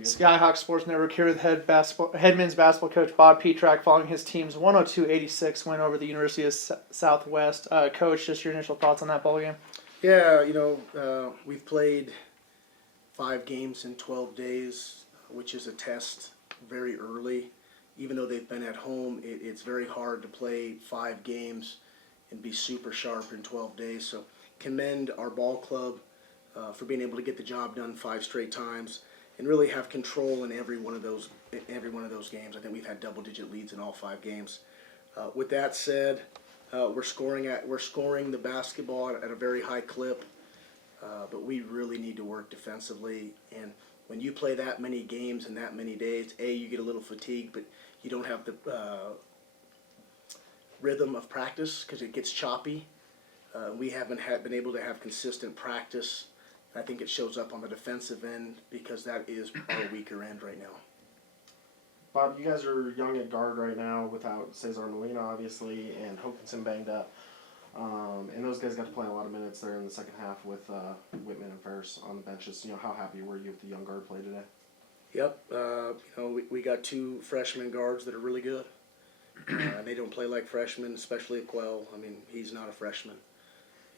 Skyhawk Sports Network here with head men's basketball coach Bob Pietrack following his team's 102-86 win over the University of Southwest. Coach, just your initial thoughts on that ball game? Yeah, we've played 5 games in 12 days, which is a test very early. Even though they've been at home, it's very hard to play 5 games and be super sharp in 12 days. So commend our ball club for being able to get the job done 5 straight times and really have control in every one of those games. I think we've had double-digit leads in all 5 games. With that said, we're scoring the basketball at a very high clip, but we really need to work defensively. And when you play that many games in that many days, you get a little fatigued, but you don't have the rhythm of practice because it gets choppy. We haven't been able to have consistent practice. I think it shows up on the defensive end because that is our weaker end right now. Bob, you guys are young at guard right now without Cesar Molina, obviously, and Hokinson banged up. And those guys got to play a lot of minutes there in the second half with Wittman and Farris on the benches. How happy were you with the young guard play today? Yep. We got 2 freshman guards that are really good. They don't play like freshmen, especially Akuel. He's not a freshman.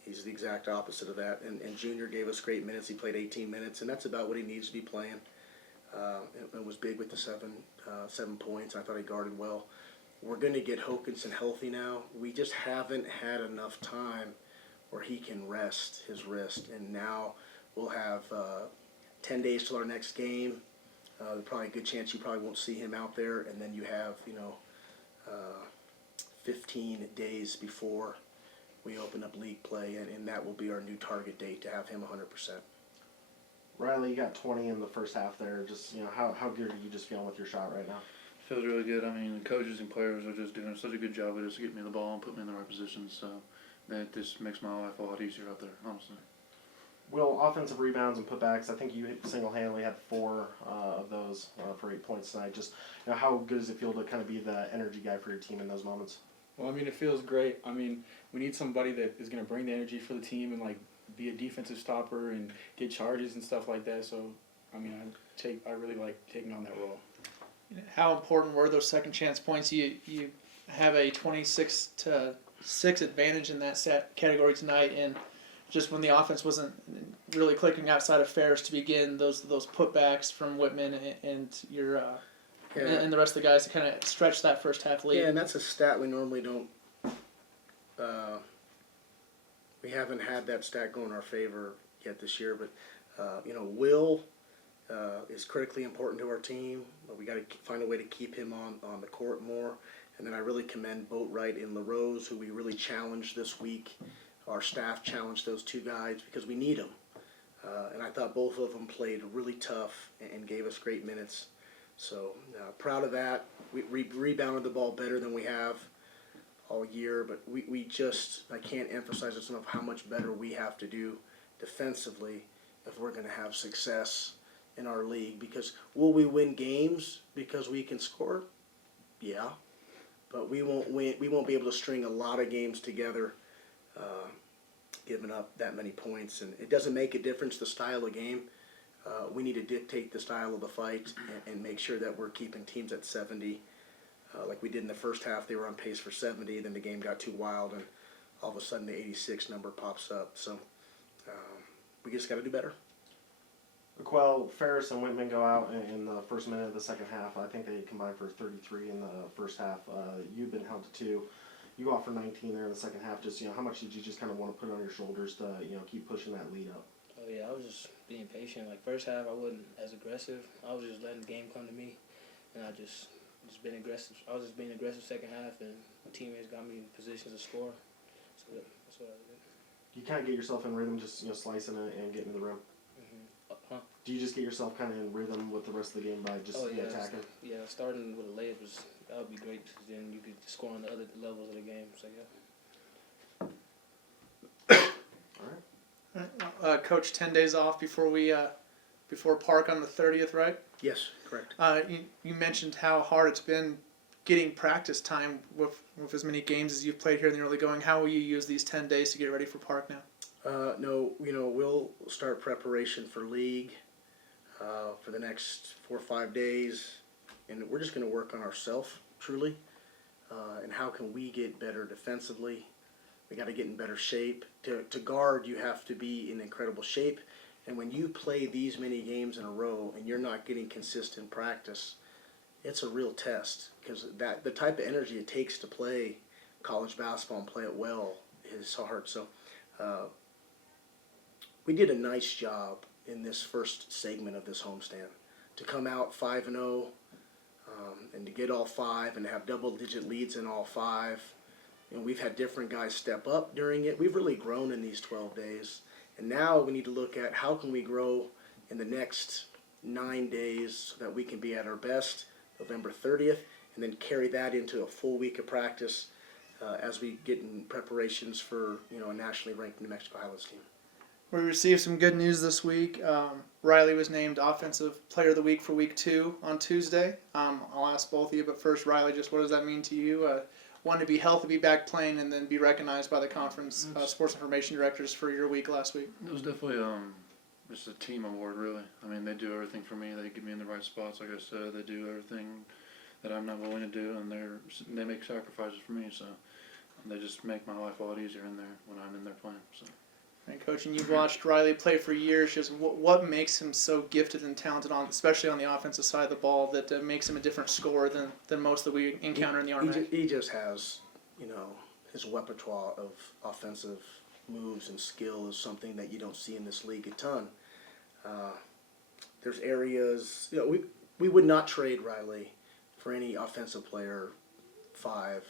He's the exact opposite of that. And Junior gave us great minutes. He played 18 minutes, and that's about what he needs to be playing. It was big with the 7 points. I thought he guarded well. We're going to get Hokinson healthy now. We just haven't had enough time where he can rest his wrist. And now we'll have 10 days till our next game. There's probably a good chance you probably won't see him out there. And then you have, 15 days before we open up league play, and that will be our new target date to have him 100%. Riley, you got 20 in the first half there. Just, how good are you just feeling with your shot right now? Feels really good. The coaches and players are just doing such a good job with us to get me the ball and put me in the right positions. So that just makes my life a lot easier out there, honestly. Will, offensive rebounds and putbacks, I think you single-handedly had 4 of those for 8 points tonight. Just, how good does it feel to kind of be the energy guy for your team in those moments? Well, it feels great. We need somebody that is going to bring the energy for the team and, be a defensive stopper and get charges and stuff like that. So, I really like taking on that role. How important were those second chance points? You have a 26-6 advantage in that set category tonight, and just when the offense wasn't really clicking outside of Farris to begin, those putbacks from Wittman and your and the rest of the guys to kind of stretch that first half lead. Yeah, and that's a stat we normally don't. We haven't had that stat go in our favor yet this year, but Will is critically important to our team. But we got to find a way to keep him on the court more. And then I really commend Boatwright and LaRose, who we really challenged this week. Our staff challenged those 2 guys because we need them. And I thought both of them played really tough and gave us great minutes. So proud of that. We rebounded the ball better than we have all year, but I can't emphasize this enough how much better we have to do defensively if we're going to have success in our league. Because will we win games because we can score? Yeah, but we won't be able to string a lot of games together, giving up that many points. And it doesn't make a difference the style of game. We need to dictate the style of the fight and make sure that we're keeping teams at 70. Like we did in the first half, they were on pace for 70. Then the game got too wild, and all of a sudden the 86 number pops up. So we just got to do better. Akuel, Farris, and Wittman go out in the first minute of the second half. I think they combined for 33 in the first half. You've been held to 2. You go out for 19 there in the second half. Just how much did you just kind of want to put on your shoulders to keep pushing that lead up? Oh yeah, I was just being patient. First half, I wasn't as aggressive. I was just letting the game come to me, and I just been aggressive. I was just being aggressive second half, and my teammates got me in positions to score. So that's what I did. You kind of get yourself in rhythm, just slicing it and getting to the rim. Huh? Do you just get yourself kind of in rhythm with the rest of the game by just attacking? Yeah, starting with a layup that would be great because then you could score on the other levels of the game. So yeah. All right. Coach, 10 days off before Park on the 30th, right? Yes, correct. You mentioned how hard it's been getting practice time with as many games as you've played here in the early going. How will you use these 10 days to get ready for Park now? No, we'll start preparation for league for the next 4 or 5 days, and we're just going to work on ourselves truly, and how can we get better defensively. We got to get in better shape. To guard, you have to be in incredible shape, and when you play these many games in a row and you're not getting consistent practice, it's a real test, because the type of energy it takes to play college basketball and play it well is hard. So we did a nice job in this first segment of this homestand to come out 5-0, and to get all 5 and to have double-digit leads in all 5. And we've had different guys step up during it. We've really grown in these 12 days. And now we need to look at how can we grow in the next 9 days so that we can be at our best November 30th, and then carry that into a full week of practice as we get in preparations for a nationally ranked New Mexico Highlands team. We received some good news this week. Riley was named Offensive Player of the Week for Week 2 on Tuesday. I'll ask both of you, but first, Riley, just what does that mean to you? One, to be healthy, be back playing, and then be recognized by the conference sports information directors for your week last week. It was definitely just a team award, really. I mean, they do everything for me. They get me in the right spots, like I said. They do everything that I'm not willing to do, and they make sacrifices for me. So they just make my life a lot easier in there when I'm in there playing. So. And Coach, and you've watched Riley play for years. Just what makes him so gifted and talented, especially on the offensive side of the ball, that makes him a different scorer than most that we encounter in the Army? He just has, his repertoire of offensive moves and skill is something that you don't see in this league a ton. There's areas, we would not trade Riley for any offensive player 5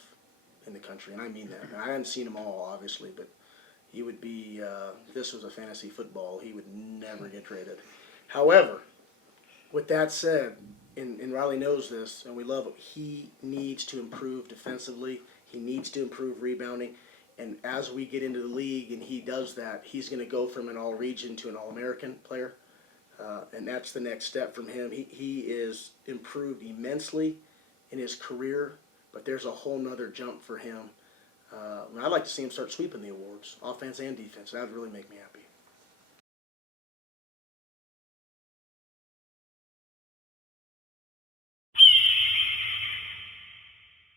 in the country, and I mean that. I haven't seen them all, obviously, but he would be, if this was a fantasy football, he would never get traded. However, with that said, and Riley knows this, and we love him, he needs to improve defensively. He needs to improve rebounding. And as we get into the league and he does that, he's going to go from an all-region to an all-American player. And that's the next step from him. He is improved immensely in his career, but there's a whole nother jump for him. I'd like to see him start sweeping the awards, offense and defense. That would really make me happy.